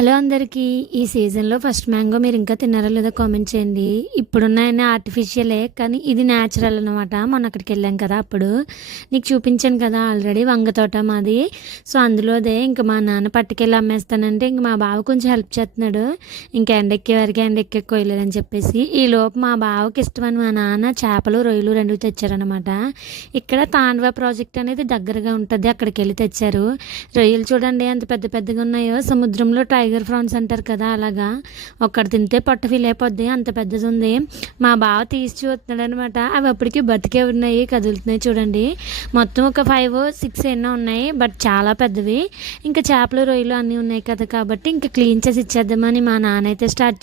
Hello అందరికీ. ఈ సీజన్‌లో ఫస్ట్ మ్యాంగో మీరు ఇంకా తిన్నారో లేదో కామెంట్ చేయండి. ఇప్పుడున్నాయన్నీ ఆర్టిఫిషియలే కానీ ఇది న్యాచురల్ అనమాట. మొన్న అక్కడికెళ్ళాం కదా! అప్పుడు నీకు చూపించాను కదా ఆల్రెడీ వంగ తోట మాది. సో, అందులోదే ఇంక మా నాన్న పట్టుకెళ్ళి అమ్మేస్తానంటే ఇంక మా బావ కొంచెం హెల్ప్ చేస్తున్నాడు. ఇంక ఎండెక్కే వరకు ఎండెక్కే కొయ్యలేదని చెప్పేసి. ఈలోపు మా బావకి ఇష్టమని మా నాన్న చేపలు, రొయ్యలు 2 తెచ్చారనమాట. ఇక్కడ తాండవ ప్రాజెక్ట్ అనేది దగ్గరగా ఉంటది. అక్కడికెళ్ళి తెచ్చారు. రొయ్యలు చూడండి ఎంత పెద్ద పెద్దగా ఉన్నాయో. సముద్రంలో టైగర్ ఫ్రాన్స్ అంటారు కదా, అలాగా ఒక్కటి తింటే పొట్ట ఫీల్ అయిపోద్ది, అంత పెద్దది ఉంది. మా బావ తీసి చూస్తున్నాడు అనమాట. అవి అప్పటికి బతికే ఉన్నాయి, కదులుతున్నాయి చూడండి. మొత్తం ఒక 5, 6 ఎన్నో ఉన్నాయి, బట్ చాలా పెద్దవి. ఇంకా చేపలు రొయ్యలు అన్నీ ఉన్నాయి కదా, కాబట్టి ఇంకా క్లీన్ చేసి ఇచ్చేద్దామని మా నాన్న అయితే స్టార్ట్